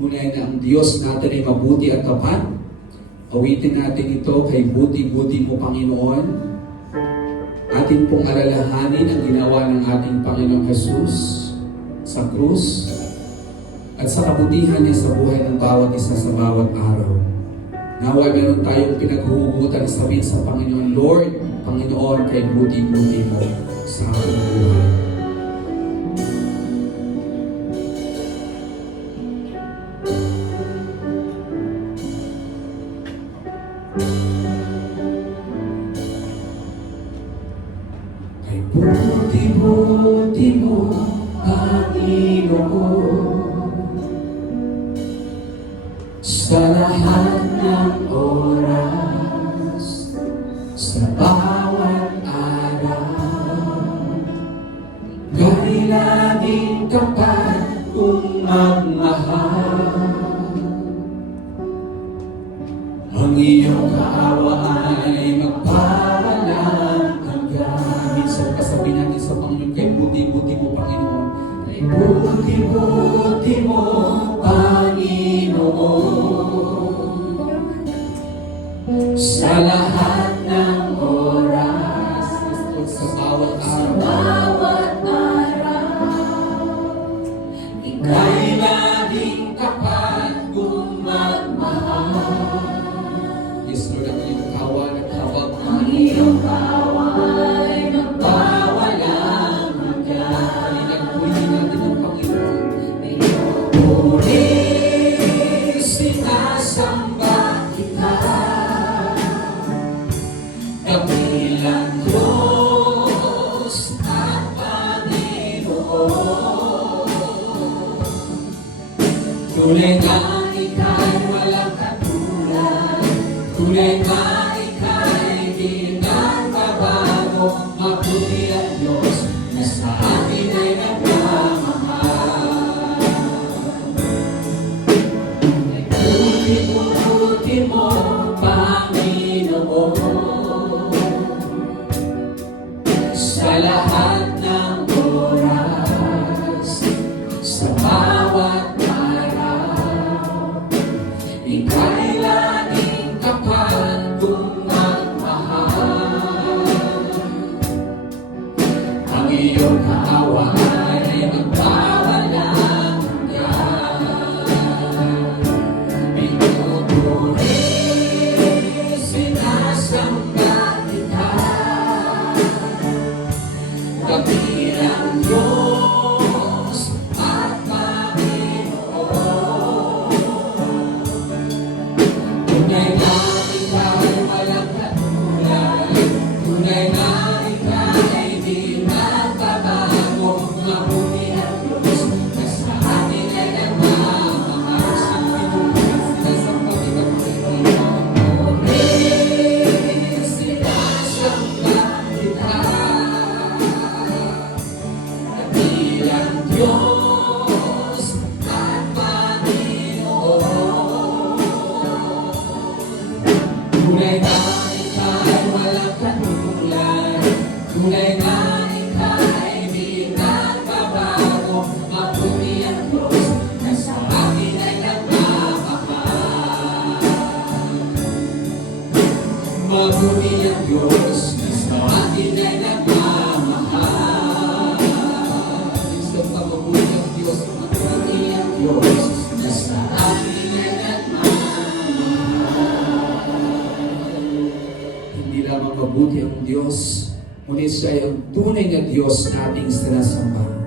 tunay na ang Diyos natin ay mabuti at tapat. Awitin natin ito kay buti-buti mo, Panginoon. Atin pong alalahanin ang ginawa ng ating Panginoong Jesus sa krus at sa kabutihan niya sa buhay ng bawat isa sa bawat araw. Naway meron tayong pinaghuhugutan sabihin sa Panginoon, Lord, Panginoon, kay buti-buti mo sa aking buhay. Kay buti-buti mo, Panginoon, sa lahat ng oras, sa bawat araw, kay laging tapat kong magmahal. Ang iyong kaawa ay magpawalang hanggan. Minsan kasabi natin sa Panginoon, kay buti-buti mo, Panginoon. Kay buti-buti mo, Panginoon, sa lahat ng oras, sa bawat araw, ika'y laging tapat kung magmahal. Yes, Lord, ang iyong kawan at habang ang iyong kawan magpawalang hanggan. Palinagpunin natin ang Panginoon. Muli sinasamba kita, dakilang Diyos at Panginoon. Tunay nga ika'y walang katulad, tunay nga ika'y di nagbabago, mabuti ang Diyos na sa atin ay nagmamahal. Buti mo, Panginoon, sa lahat ng oras, sa bawat araw, ika'y laging tapat kung magmahal. Ang iyong kaawa ay magpawalang hanggan. Pinupuri, sinasamba kita, dakilang Diyos at Panginoon. Tunay na ika'y walang katulad, tunay na ika'y di nagbabago, mabuti ang Diyos na sa atin ay nagmamahal. Sinasamba kita, Panginoon. Sinasamba kita, dakilang Diyos at Panginoon. Tunay na ika'y walang katulad, tunay na ika'y di nagbabago, mabuti ang Diyos na sa atin ay nagmamahal. Mabuti ang Diyos na sa atin ay nagmamahal. Isang mabuti ang Diyos, mabuti ang Diyos na sa atin ay nagmamahal. Hindi lamang mabuti ang Diyos, ngunit siya ay ang tunay na Diyos na ating sinasamba.